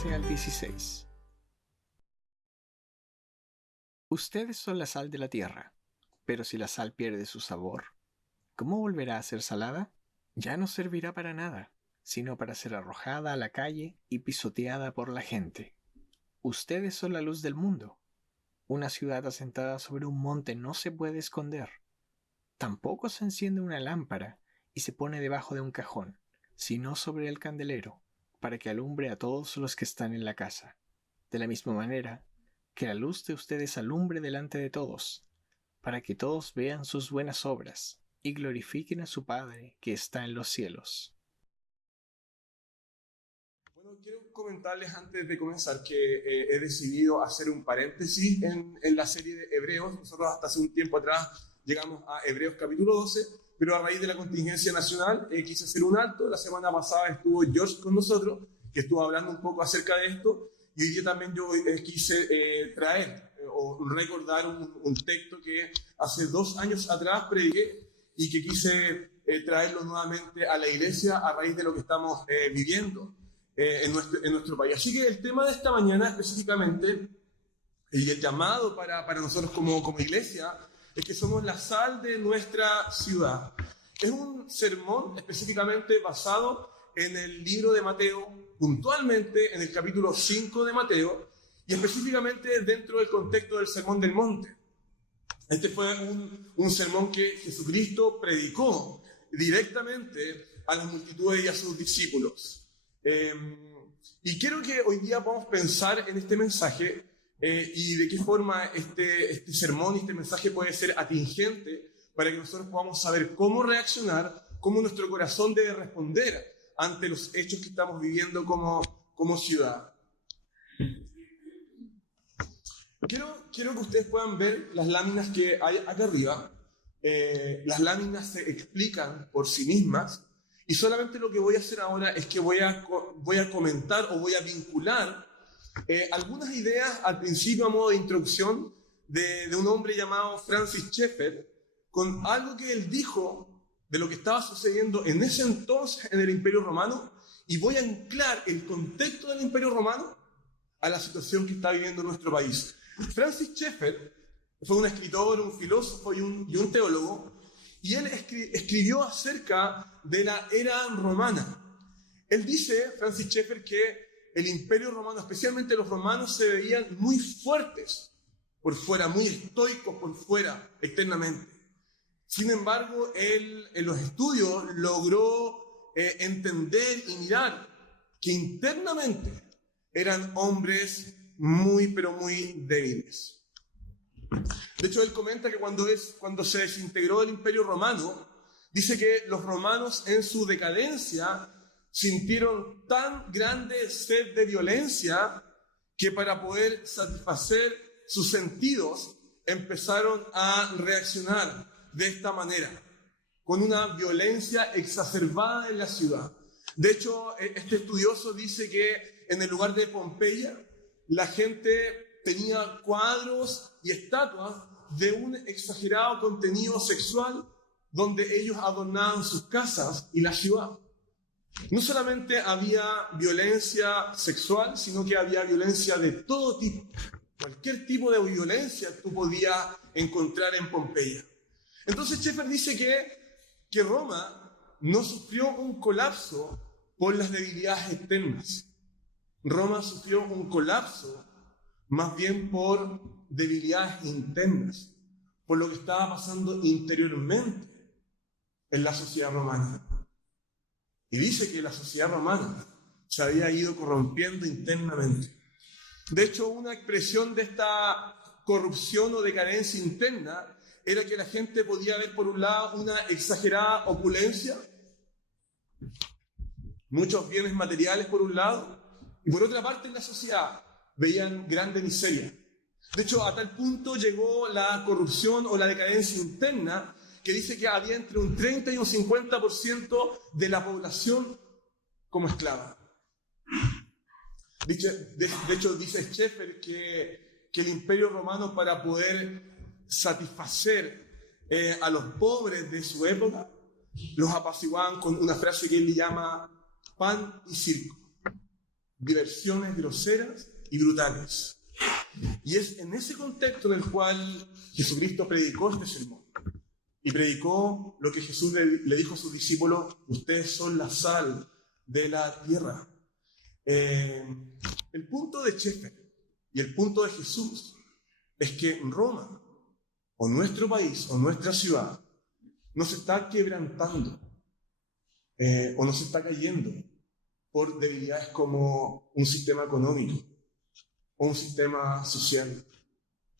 13 al 16. Ustedes son la sal de la tierra, pero si la sal pierde su sabor, ¿cómo volverá a ser salada? Ya no servirá para nada, sino para ser arrojada a la calle y pisoteada por la gente. Ustedes son la luz del mundo. Una ciudad asentada sobre un monte no se puede esconder. Tampoco se enciende una lámpara y se pone debajo de un cajón, sino sobre el candelero, para que alumbre a todos los que están en la casa. De la misma manera, que la luz de ustedes alumbre delante de todos, para que todos vean sus buenas obras y glorifiquen a su Padre que está en los cielos. Bueno, quiero comentarles antes de comenzar que he decidido hacer un paréntesis en la serie de Hebreos. Nosotros hasta hace un tiempo atrás llegamos a Hebreos capítulo 12, pero a raíz de la contingencia nacional quise hacer un alto. La semana pasada estuvo George con nosotros, que estuvo hablando un poco acerca de esto, y hoy día también yo quise traer o recordar un texto que hace 2 años atrás prediqué y que quise traerlo nuevamente a la iglesia a raíz de lo que estamos viviendo en nuestro país. Así que el tema de esta mañana específicamente, y el llamado para nosotros como iglesia, es que somos la sal de nuestra ciudad. Es un sermón específicamente basado en el libro de Mateo, puntualmente en el capítulo 5 de Mateo, y específicamente dentro del contexto del Sermón del Monte. Este fue un sermón que Jesucristo predicó directamente a las multitudes y a sus discípulos. Y quiero que hoy día podamos pensar en este mensaje y de qué forma este sermón y este mensaje puede ser atingente para que nosotros podamos saber cómo reaccionar, cómo nuestro corazón debe responder ante los hechos que estamos viviendo como ciudad. Quiero que ustedes puedan ver las láminas que hay acá arriba. Las láminas se explican por sí mismas y solamente lo que voy a hacer ahora es que voy a comentar o voy a vincular algunas ideas al principio a modo de introducción de un hombre llamado Francis Schaeffer con algo que él dijo de lo que estaba sucediendo en ese entonces en el Imperio Romano, y voy a anclar el contexto del Imperio Romano a la situación que está viviendo nuestro país. Francis Schaeffer fue un escritor, un filósofo y un teólogo, y él escribió acerca de la era romana. Él dice, Francis Schaeffer, que el Imperio Romano, especialmente los romanos, se veían muy fuertes por fuera, muy estoicos por fuera, externamente. Sin embargo, él en los estudios logró entender y mirar que internamente eran hombres muy, pero muy débiles. De hecho, él comenta que cuando se desintegró el Imperio Romano, dice que los romanos en su decadencia sintieron tan grande sed de violencia que para poder satisfacer sus sentidos empezaron a reaccionar de esta manera, con una violencia exacerbada en la ciudad. De hecho, este estudioso dice que en el lugar de Pompeya, la gente tenía cuadros y estatuas de un exagerado contenido sexual donde ellos adornaban sus casas y la ciudad. No solamente había violencia sexual, sino que había violencia de todo tipo. Cualquier tipo de violencia tú podías encontrar en Pompeya. Entonces Schaeffer dice que Roma no sufrió un colapso por las debilidades externas. Roma sufrió un colapso más bien por debilidades internas, por lo que estaba pasando interiormente en la sociedad romana. Y dice que la sociedad romana se había ido corrompiendo internamente. De hecho, una expresión de esta corrupción o decadencia interna era que la gente podía ver por un lado una exagerada opulencia, muchos bienes materiales por un lado, y por otra parte en la sociedad veían grande miseria. De hecho, a tal punto llegó la corrupción o la decadencia interna que dice que había entre un 30 y un 50% de la población como esclava. De hecho, dice Schaeffer que el Imperio Romano, para poder satisfacer a los pobres de su época, los apaciguaban con una frase que él le llama pan y circo. diversiones groseras y brutales. Y es en ese contexto en el cual Jesucristo predicó este sermón. Y predicó lo que Jesús le dijo a sus discípulos: ustedes son la sal de la tierra. El punto de Schaeffer y el punto de Jesús es que Roma, o nuestro país, o nuestra ciudad, no se está quebrantando o no se está cayendo por debilidades como un sistema económico o un sistema social.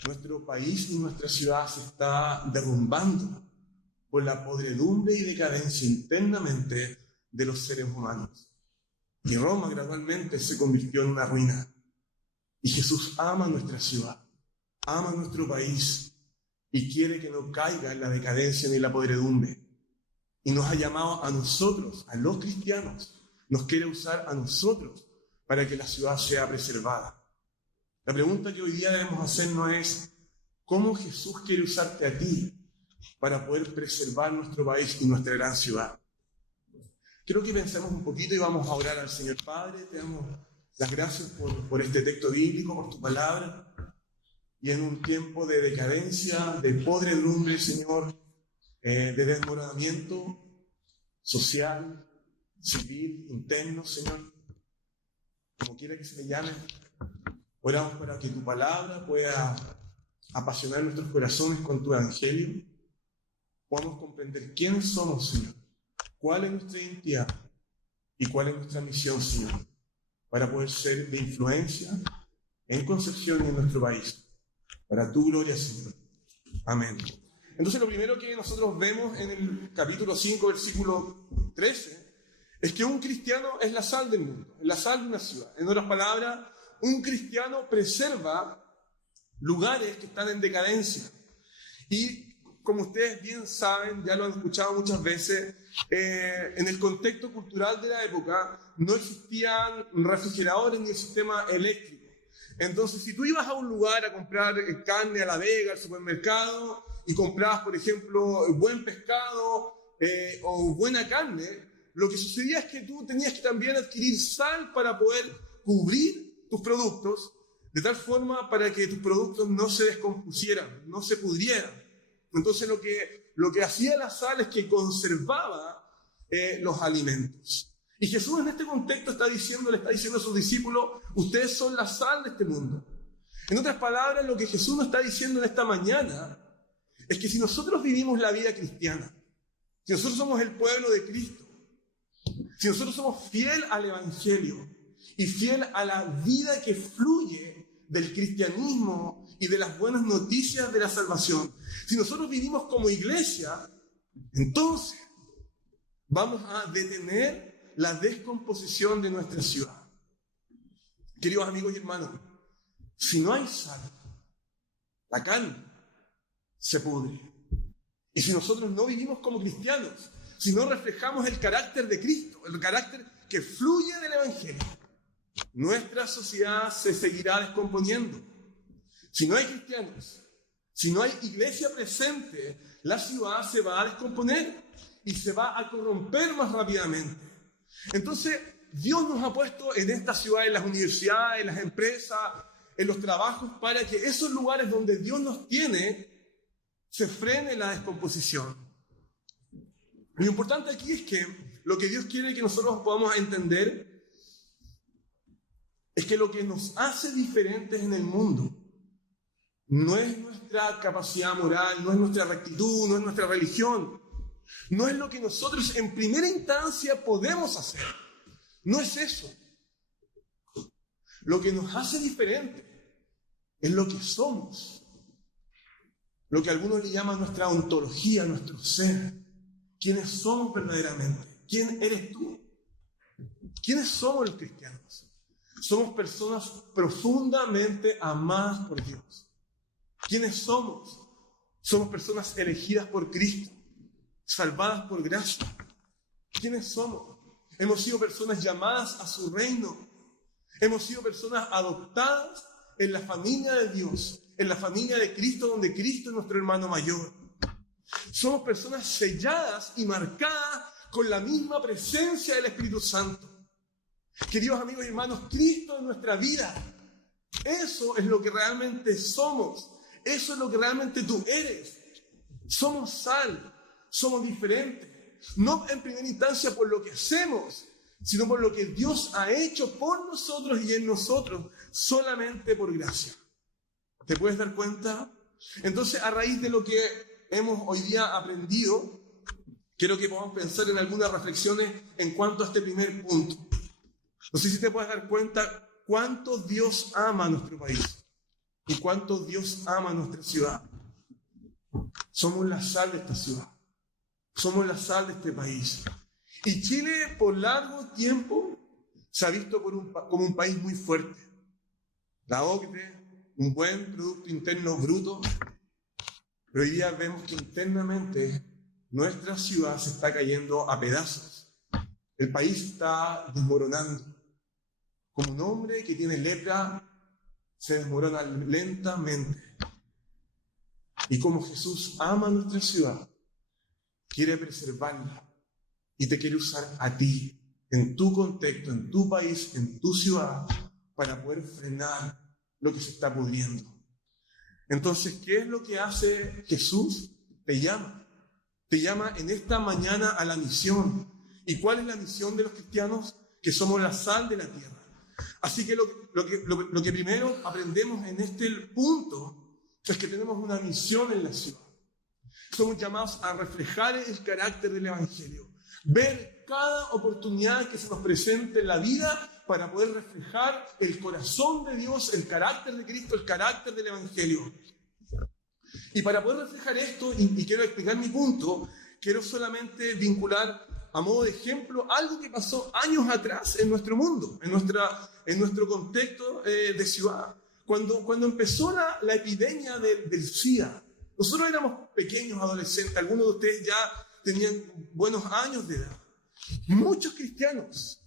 Nuestro país y nuestra ciudad se está derrumbando por la podredumbre y decadencia internamente de los seres humanos. Y Roma gradualmente se convirtió en una ruina. Y Jesús ama nuestra ciudad, ama nuestro país y quiere que no caiga en la decadencia ni la podredumbre. Y nos ha llamado a nosotros, a los cristianos, nos quiere usar a nosotros para que la ciudad sea preservada. La pregunta que hoy día debemos hacernos es: ¿cómo Jesús quiere usarte a ti para poder preservar nuestro país y nuestra gran ciudad? Quiero que pensemos un poquito y vamos a orar al Señor. Padre, te damos las gracias por este texto bíblico, por tu palabra. Y en un tiempo de decadencia, de podredumbre, Señor, de desmoronamiento social, civil, interno, Señor, como quiera que se le llame, oramos para que tu palabra pueda apasionar nuestros corazones con tu evangelio. Podamos comprender quiénes somos, Señor, cuál es nuestra identidad y cuál es nuestra misión, Señor, para poder ser de influencia en Concepción y en nuestro país, para tu gloria, Señor. Amén. Entonces, lo primero que nosotros vemos en el capítulo 5, versículo 13, es que un cristiano es la sal del mundo, es la sal de una ciudad. En otras palabras, un cristiano preserva lugares que están en decadencia. Y como ustedes bien saben, ya lo han escuchado muchas veces, en el contexto cultural de la época no existían refrigeradores ni el sistema eléctrico. Entonces, si tú ibas a un lugar a comprar carne a la Vega, al supermercado, y comprabas, por ejemplo, buen pescado o buena carne, lo que sucedía es que tú tenías que también adquirir sal para poder cubrir tus productos, de tal forma para que tus productos no se descompusieran, no se pudrieran. Entonces, lo que hacía la sal es que conservaba los alimentos. Y Jesús en este contexto le está diciendo a sus discípulos: ustedes son la sal de este mundo. En otras palabras, lo que Jesús nos está diciendo en esta mañana es que si nosotros vivimos la vida cristiana, si nosotros somos el pueblo de Cristo, si nosotros somos fiel al Evangelio y fiel a la vida que fluye del cristianismo y de las buenas noticias de la salvación, si nosotros vivimos como iglesia, entonces vamos a detener la descomposición de nuestra ciudad. Queridos amigos y hermanos, si no hay sal, la carne se pudre. Y si nosotros no vivimos como cristianos, si no reflejamos el carácter de Cristo, el carácter que fluye del Evangelio, nuestra sociedad se seguirá descomponiendo. Si no hay cristianos, si no hay iglesia presente, la ciudad se va a descomponer y se va a corromper más rápidamente. Entonces, Dios nos ha puesto en esta ciudad, en las universidades, en las empresas, en los trabajos, para que esos lugares donde Dios nos tiene se frene la descomposición. Lo importante aquí es que lo que Dios quiere que nosotros podamos entender es que lo que nos hace diferentes en el mundo no es nuestra capacidad moral, no es nuestra rectitud, no es nuestra religión, no es lo que nosotros en primera instancia podemos hacer. No es eso. Lo que nos hace diferente es lo que somos. Lo que algunos le llaman nuestra ontología, nuestro ser. ¿Quiénes somos verdaderamente? ¿Quién eres tú? ¿Quiénes somos los cristianos? Somos personas profundamente amadas por Dios. ¿Quiénes somos? Somos personas elegidas por Cristo, salvadas por gracia. ¿Quiénes somos? Hemos sido personas llamadas a su reino. Hemos sido personas adoptadas en la familia de Dios, en la familia de Cristo, donde Cristo es nuestro hermano mayor. Somos personas selladas y marcadas con la misma presencia del Espíritu Santo. Queridos amigos y hermanos, Cristo en nuestra vida. Eso es lo que realmente somos. Eso es lo que realmente tú eres. Somos sal, somos diferentes. No en primera instancia por lo que hacemos, sino por lo que Dios ha hecho por nosotros y en nosotros, solamente por gracia. ¿Te puedes dar cuenta? Entonces, a raíz de lo que hemos hoy día aprendido, quiero que podamos pensar en algunas reflexiones en cuanto a este primer punto. No sé si te puedes dar cuenta cuánto Dios ama a nuestro país y cuánto Dios ama a nuestra ciudad. Somos la sal de esta ciudad. Somos la sal de este país. Y Chile, por largo tiempo, se ha visto como un país muy fuerte. La OCDE, un buen Producto Interno Bruto. Pero hoy día vemos que internamente nuestra ciudad se está cayendo a pedazos. El país está desmoronando. Como un hombre que tiene lepra, se desmorona lentamente. Y como Jesús ama nuestra ciudad, quiere preservarla y te quiere usar a ti, en tu contexto, en tu país, en tu ciudad, para poder frenar lo que se está pudriendo. Entonces, ¿qué es lo que hace Jesús? Te llama. Te llama en esta mañana a la misión. ¿Y cuál es la misión de los cristianos? Que somos la sal de la tierra. Así que lo que primero aprendemos en este punto es que tenemos una misión en la ciudad. Somos llamados a reflejar el carácter del Evangelio. Ver cada oportunidad que se nos presente en la vida para poder reflejar el corazón de Dios, el carácter de Cristo, el carácter del Evangelio. Y para poder reflejar esto, y quiero explicar mi punto, quiero solamente vincular a modo de ejemplo algo que pasó años atrás en nuestro mundo, en nuestro contexto de ciudad. Cuando empezó la epidemia del SIDA, nosotros éramos pequeños adolescentes, algunos de ustedes ya tenían buenos años de edad. Muchos cristianos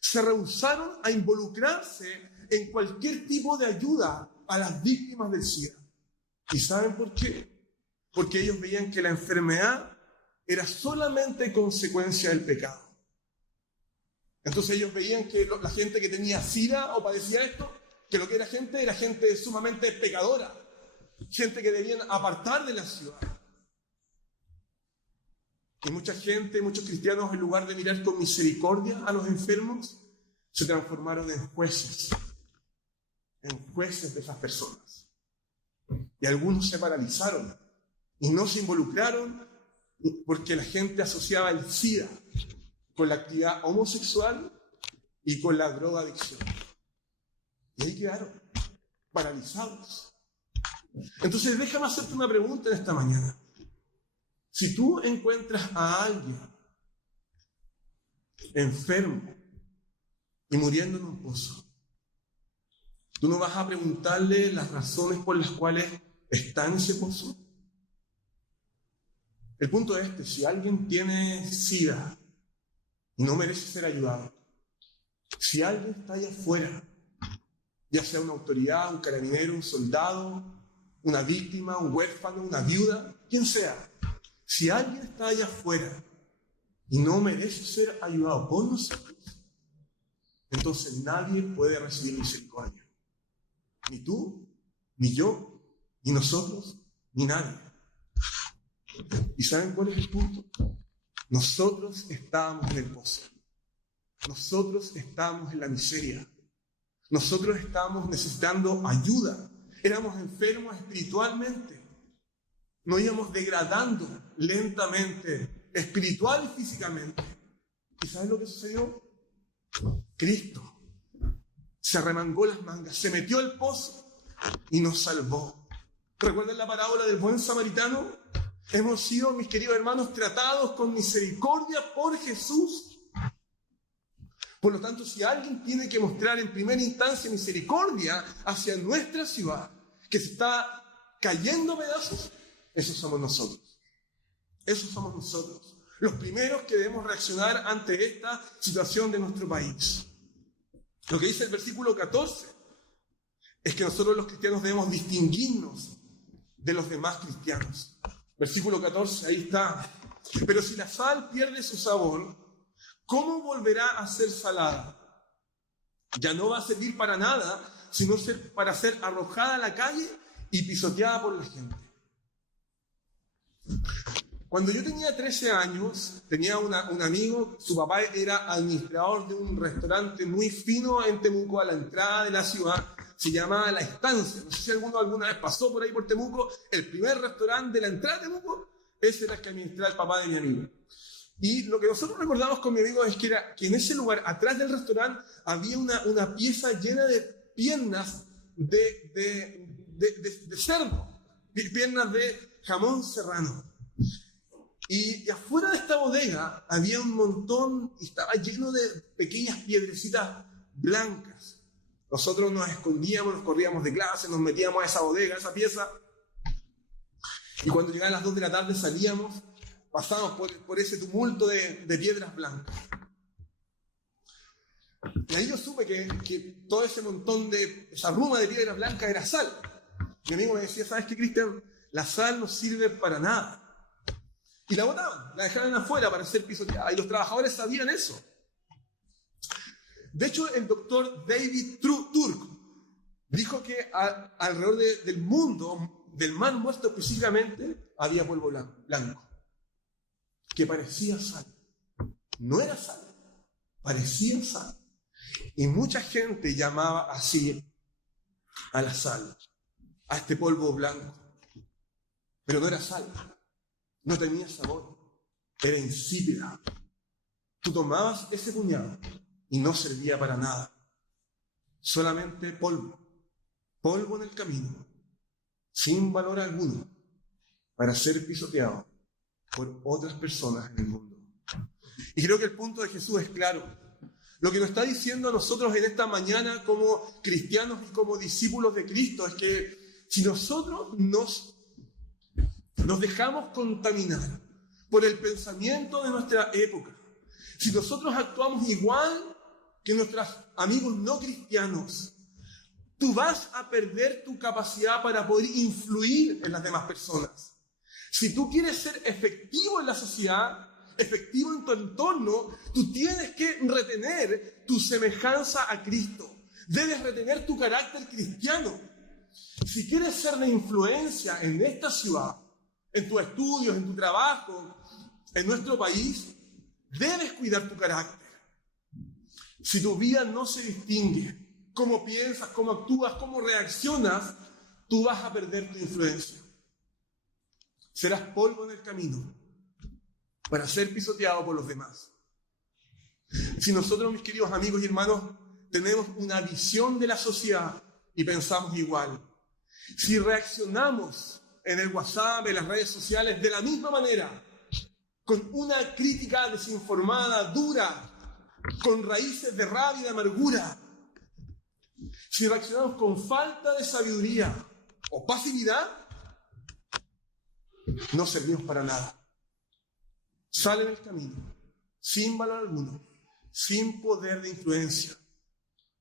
se rehusaron a involucrarse en cualquier tipo de ayuda a las víctimas del SIDA. ¿Y saben por qué? Porque ellos veían que la enfermedad era solamente consecuencia del pecado. Entonces ellos veían que la gente que tenía SIDA o padecía esto, que lo que era gente sumamente pecadora, gente que debían apartar de la ciudad. Y mucha gente, muchos cristianos, en lugar de mirar con misericordia a los enfermos, se transformaron en jueces de esas personas. Y algunos se paralizaron y no se involucraron porque la gente asociaba el SIDA con la actividad homosexual y con la drogadicción. Y ahí quedaron paralizados. Entonces déjame hacerte una pregunta en esta mañana. Si tú encuentras a alguien enfermo y muriendo en un pozo, ¿tú no vas a preguntarle las razones por las cuales está en ese pozo? El punto es este: si alguien tiene SIDA y no merece ser ayudado, si alguien está allá afuera, ya sea una autoridad, un carabinero, un soldado, una víctima, un huérfano, una viuda, quien sea, si alguien está allá afuera y no merece ser ayudado por nosotros, entonces nadie puede recibir misericordia. Ni tú, ni yo, ni nosotros, ni nadie. ¿Y saben cuál es el punto? Nosotros estábamos en el pozo. Nosotros estábamos en la miseria. Nosotros estábamos necesitando ayuda. Éramos enfermos espiritualmente. Nos íbamos degradando lentamente, espiritual y físicamente. ¿Y saben lo que sucedió? Cristo se arremangó las mangas, se metió al pozo y nos salvó. ¿Recuerdan la parábola del buen samaritano? Hemos sido, mis queridos hermanos, tratados con misericordia por Jesús. Por lo tanto, si alguien tiene que mostrar en primera instancia misericordia hacia nuestra ciudad, que se está cayendo a pedazos, esos somos nosotros. Esos somos nosotros. Los primeros que debemos reaccionar ante esta situación de nuestro país. Lo que dice el versículo 14 es que nosotros los cristianos debemos distinguirnos de los demás cristianos. Versículo 14, ahí está. Pero si la sal pierde su sabor, ¿cómo volverá a ser salada? Ya no va a servir para nada, sino para ser arrojada a la calle y pisoteada por la gente. Cuando yo tenía 13 años, tenía un amigo, su papá era administrador de un restaurante muy fino en Temuco, a la entrada de la ciudad, se llamaba La Estancia. No sé si alguna vez pasó por ahí por Temuco, el primer restaurante de la entrada de Temuco, ese era el que administraba el papá de mi amigo. Y lo que nosotros recordamos con mi amigo es que en ese lugar, atrás del restaurante, había una pieza llena de piernas de cerdo, piernas de jamón serrano. Y afuera de esta bodega había un montón, y estaba lleno de pequeñas piedrecitas blancas. Nosotros nos escondíamos, nos corríamos de clase, nos metíamos a esa bodega, a esa pieza. Y cuando llegaban las 2 de la tarde salíamos, pasábamos por ese tumulto de piedras blancas. Y ahí yo supe que todo ese montón esa ruma de piedras blancas era sal. Mi amigo me decía, ¿sabes qué, Cristian? La sal no sirve para nada. Y la botaban, la dejaban afuera para ser pisoteada. Y los trabajadores sabían eso. De hecho, el doctor David Turk dijo que alrededor del mundo, del Mar Muerto específicamente, había polvo blanco, que parecía sal. No era sal, parecía sal. Y mucha gente llamaba así a la sal, a este polvo blanco. Pero no era sal. No tenía sabor, era insípida. Tú tomabas ese puñado y no servía para nada. Solamente polvo en el camino, sin valor alguno, para ser pisoteado por otras personas en el mundo. Y creo que el punto de Jesús es claro. Lo que nos está diciendo a nosotros en esta mañana como cristianos y como discípulos de Cristo es que si nosotros nos dejamos contaminar por el pensamiento de nuestra época, si nosotros actuamos igual que nuestros amigos no cristianos, tú vas a perder tu capacidad para poder influir en las demás personas. Si tú quieres ser efectivo en la sociedad, efectivo en tu entorno, tú tienes que retener tu semejanza a Cristo. Debes retener tu carácter cristiano. Si quieres ser de influencia en esta ciudad, en tus estudios, en tu trabajo, en nuestro país, debes cuidar tu carácter. Si tu vida no se distingue, cómo piensas, cómo actúas, cómo reaccionas, tú vas a perder tu influencia. Serás polvo en el camino para ser pisoteado por los demás. Si nosotros, mis queridos amigos y hermanos, tenemos una visión de la sociedad y pensamos igual, si reaccionamos en el WhatsApp, en las redes sociales, de la misma manera, con una crítica desinformada, dura, con raíces de rabia y de amargura, si reaccionamos con falta de sabiduría o pasividad, no servimos para nada. Sale del camino, sin valor alguno, sin poder de influencia.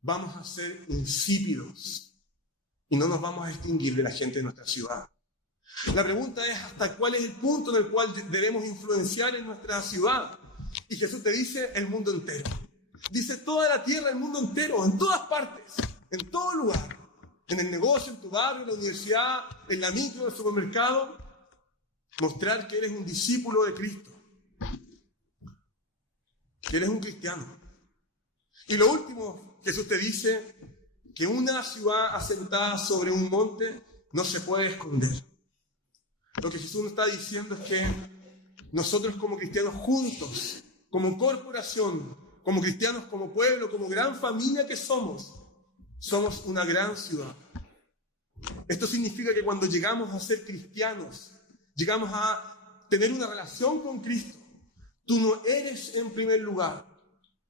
Vamos a ser insípidos y no nos vamos a distinguir de la gente de nuestra ciudad. La pregunta es hasta cuál es el punto en el cual debemos influenciar en nuestra ciudad. Y Jesús te dice el mundo entero. Dice toda la tierra, el mundo entero, en todas partes, en todo lugar. En el negocio, en tu barrio, en la universidad, en la micro, en el supermercado. Mostrar que eres un discípulo de Cristo. Que eres un cristiano. Y lo último, Jesús te dice que una ciudad asentada sobre un monte no se puede esconder. Lo que Jesús nos está diciendo es que nosotros como cristianos juntos, como corporación, como cristianos, como pueblo, como gran familia que somos una gran ciudad. Esto significa que cuando llegamos a ser cristianos, llegamos a tener una relación con Cristo, tú no eres en primer lugar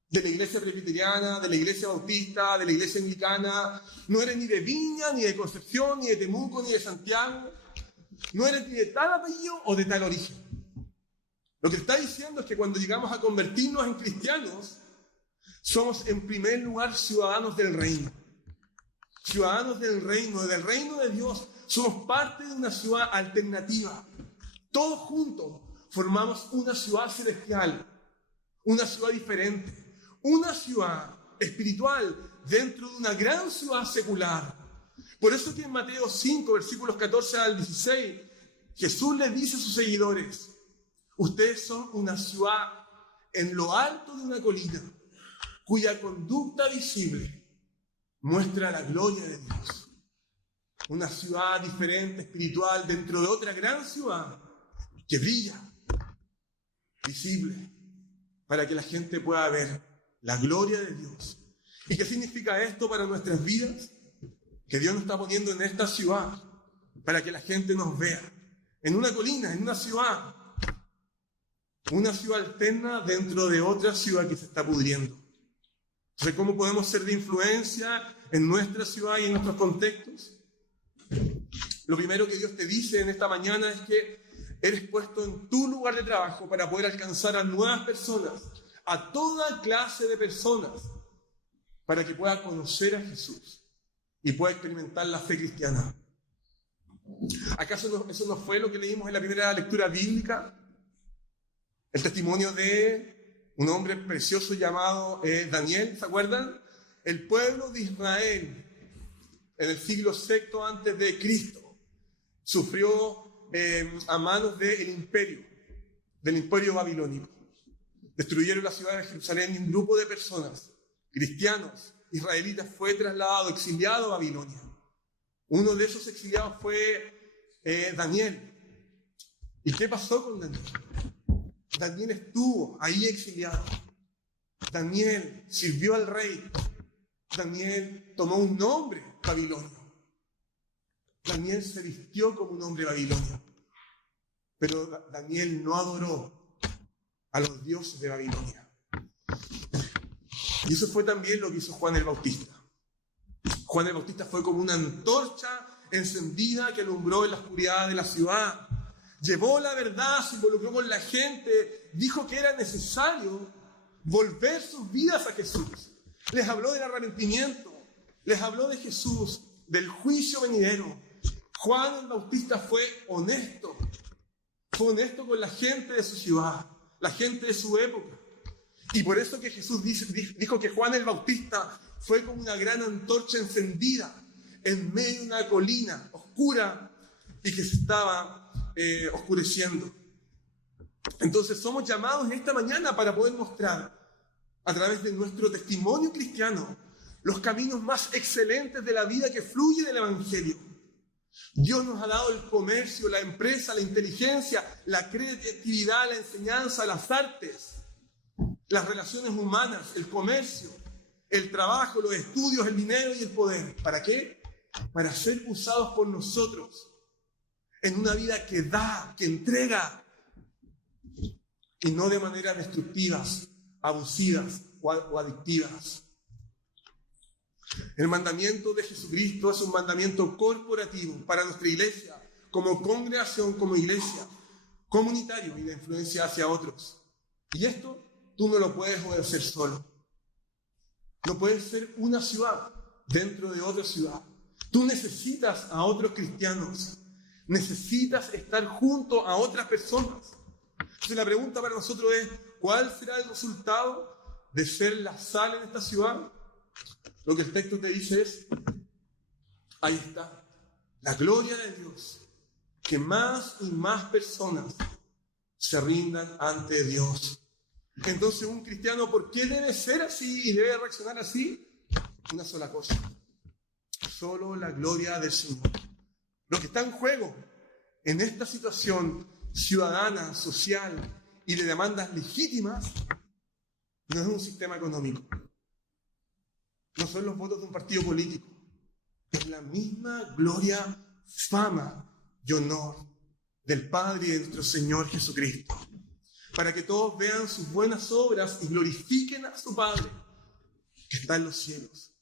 de la iglesia presbiteriana, de la iglesia bautista, de la iglesia anglicana, no eres ni de Viña, ni de Concepción, ni de Temuco, ni de Santiago, no eres ni de tal apellido o de tal origen. Lo que está diciendo es que cuando llegamos a convertirnos en cristianos, somos en primer lugar ciudadanos del reino. Ciudadanos del reino de Dios. Somos parte de una ciudad alternativa. Todos juntos formamos una ciudad celestial. una ciudad diferente, una ciudad espiritual dentro de una gran ciudad secular. Por eso que en Mateo 5, versículos 14 al 16, Jesús les dice a sus seguidores: ustedes son una ciudad en lo alto de una colina, cuya conducta visible muestra la gloria de Dios. Una ciudad diferente, espiritual, dentro de otra gran ciudad que brilla, visible, para que la gente pueda ver la gloria de Dios. ¿Y qué significa esto para nuestras vidas? Que Dios nos está poniendo en esta ciudad para que la gente nos vea. En una colina, en una ciudad alterna dentro de otra ciudad que se está pudriendo. Entonces, ¿cómo podemos ser de influencia en nuestra ciudad y en nuestros contextos? Lo primero que Dios te dice en esta mañana es que eres puesto en tu lugar de trabajo para poder alcanzar a nuevas personas, a toda clase de personas, para que pueda conocer a Jesús y pueda experimentar la fe cristiana. ¿Acaso eso no fue lo que leímos en la primera lectura bíblica? El testimonio de un hombre precioso llamado Daniel, ¿se acuerdan? El pueblo de Israel en el siglo VI antes de Cristo sufrió a manos del imperio babilónico. Destruyeron la ciudad de Jerusalén y un grupo de personas, cristianos, israelitas, fue trasladado, exiliado a Babilonia. Uno de esos exiliados fue Daniel. ¿Y qué pasó con Daniel? Daniel estuvo ahí exiliado. Daniel sirvió al rey. Daniel tomó un nombre babilonio. Daniel se vistió como un hombre babilonio. Pero Daniel no adoró a los dioses de Babilonia. Y eso fue también lo que hizo Juan el Bautista. Juan el Bautista fue como una antorcha encendida que alumbró en la oscuridad de la ciudad. Llevó la verdad, se involucró con la gente, dijo que era necesario volver sus vidas a Jesús. Les habló del arrepentimiento, les habló de Jesús, del juicio venidero. Juan el Bautista fue honesto con la gente de su ciudad, la gente de su época. Y por eso que Jesús dijo que Juan el Bautista fue como una gran antorcha encendida en medio de una colina oscura y que se estaba oscureciendo. Entonces somos llamados en esta mañana para poder mostrar a través de nuestro testimonio cristiano los caminos más excelentes de la vida que fluye del Evangelio. Dios nos ha dado el comercio, la empresa, la inteligencia, la creatividad, la enseñanza, las artes, las relaciones humanas, el comercio, el trabajo, los estudios, el dinero y el poder. ¿Para qué? Para ser usados por nosotros en una vida que da, que entrega, y no de maneras destructivas, abusivas o adictivas. El mandamiento de Jesucristo es un mandamiento corporativo para nuestra iglesia, como congregación, como iglesia, comunitario y de influencia hacia otros. Y esto tú no lo puedes obedecer solo. No puedes ser una ciudad dentro de otra ciudad. Tú necesitas a otros cristianos. Necesitas estar junto a otras personas. Entonces la pregunta para nosotros es, ¿cuál será el resultado de ser la sal en esta ciudad? Lo que el texto te dice es, ahí está, la gloria de Dios, que más y más personas se rindan ante Dios. Entonces un cristiano, ¿por qué debe ser así y debe reaccionar así? Una sola cosa, solo la gloria del Señor. Lo que está en juego en esta situación ciudadana, social y de demandas legítimas no es un sistema económico, no son los votos de un partido político, es la misma gloria, fama y honor del Padre y de nuestro Señor Jesucristo, para que todos vean sus buenas obras y glorifiquen a su Padre que está en los cielos.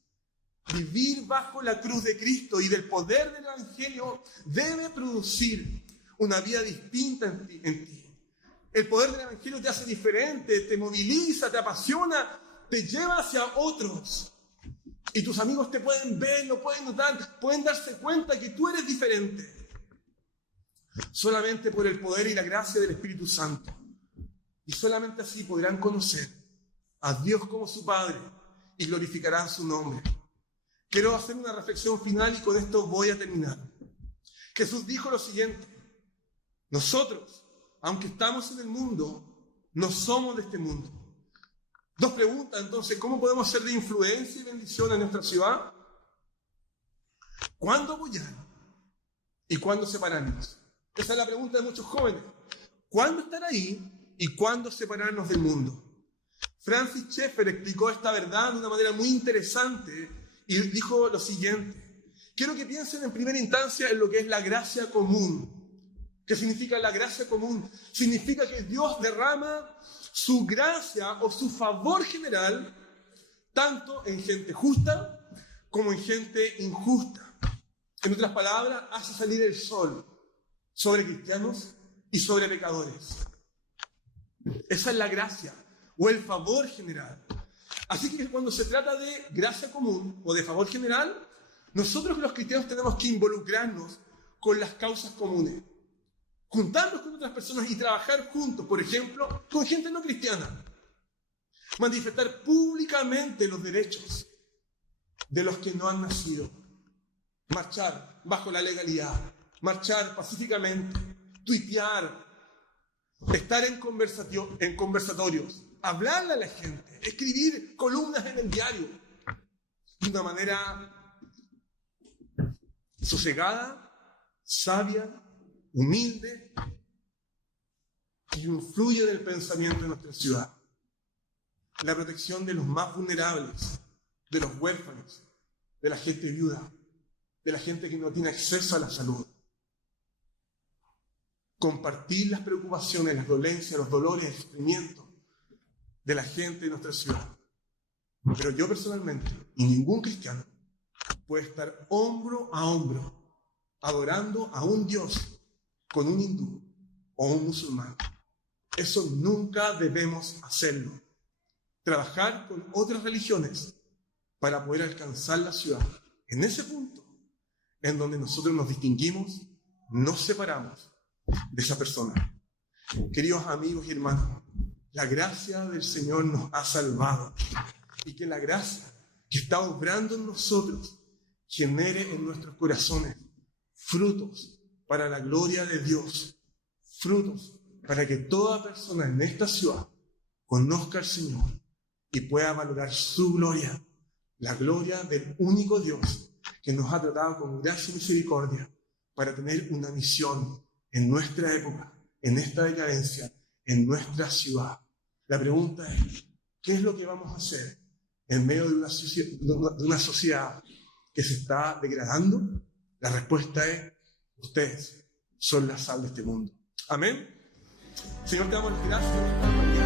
Vivir bajo la cruz de Cristo y del poder del Evangelio debe producir una vida distinta en ti. El poder del Evangelio te hace diferente, te moviliza, te apasiona, te lleva hacia otros. Y tus amigos te pueden ver, lo pueden notar, pueden darse cuenta que tú eres diferente. Solamente por el poder y la gracia del Espíritu Santo. y solamente así podrán conocer a Dios como su Padre y glorificarán su nombre. Quiero hacer una reflexión final y con esto voy a terminar. Jesús dijo lo siguiente: nosotros, aunque estamos en el mundo, no somos de este mundo. Dos preguntas entonces: ¿cómo podemos ser de influencia y bendición en nuestra ciudad? ¿Cuándo apoyar y cuándo separarnos? Esa es la pregunta de muchos jóvenes. ¿Cuándo estar ahí y cuándo separarnos del mundo? Francis Schaeffer explicó esta verdad de una manera muy interesante y dijo lo siguiente: quiero que piensen en primera instancia en lo que es la gracia común. ¿Qué significa la gracia común? Significa que Dios derrama su gracia o su favor general tanto en gente justa como en gente injusta. En otras palabras, hace salir el sol sobre cristianos y sobre pecadores. Esa es la gracia o el favor general. Así que cuando se trata de gracia común o de favor general, nosotros los cristianos tenemos que involucrarnos con las causas comunes, juntarnos con otras personas y trabajar juntos, por ejemplo, con gente no cristiana. Manifestar públicamente los derechos de los que no han nacido. Marchar bajo la legalidad, marchar pacíficamente, tuitear, estar en conversatorios, hablarle a la gente, escribir columnas en el diario de una manera sosegada, sabia, humilde, que influye en el pensamiento de nuestra ciudad. La protección de los más vulnerables, de los huérfanos, de la gente viuda, de la gente que no tiene acceso a la salud. Compartir las preocupaciones, las dolencias, los dolores, el sufrimiento de la gente de nuestra ciudad. Pero yo personalmente, y ningún cristiano, puede estar hombro a hombro adorando a un Dios con un hindú o un musulmán. Eso nunca debemos hacerlo. Trabajar con otras religiones para poder alcanzar la ciudad. En ese punto, en donde nosotros nos distinguimos, nos separamos de esa persona. Queridos amigos y hermanos, la gracia del Señor nos ha salvado y que la gracia que está obrando en nosotros genere en nuestros corazones frutos para la gloria de Dios, frutos para que toda persona en esta ciudad conozca al Señor y pueda valorar su gloria, la gloria del único Dios que nos ha tratado con gracia y misericordia para tener una misión en nuestra época, en esta decadencia, en nuestra ciudad. La pregunta es: ¿qué es lo que vamos a hacer en medio de una sociedad que se está degradando? La respuesta es: ustedes son la sal de este mundo. Amén. Señor, te damos gracias.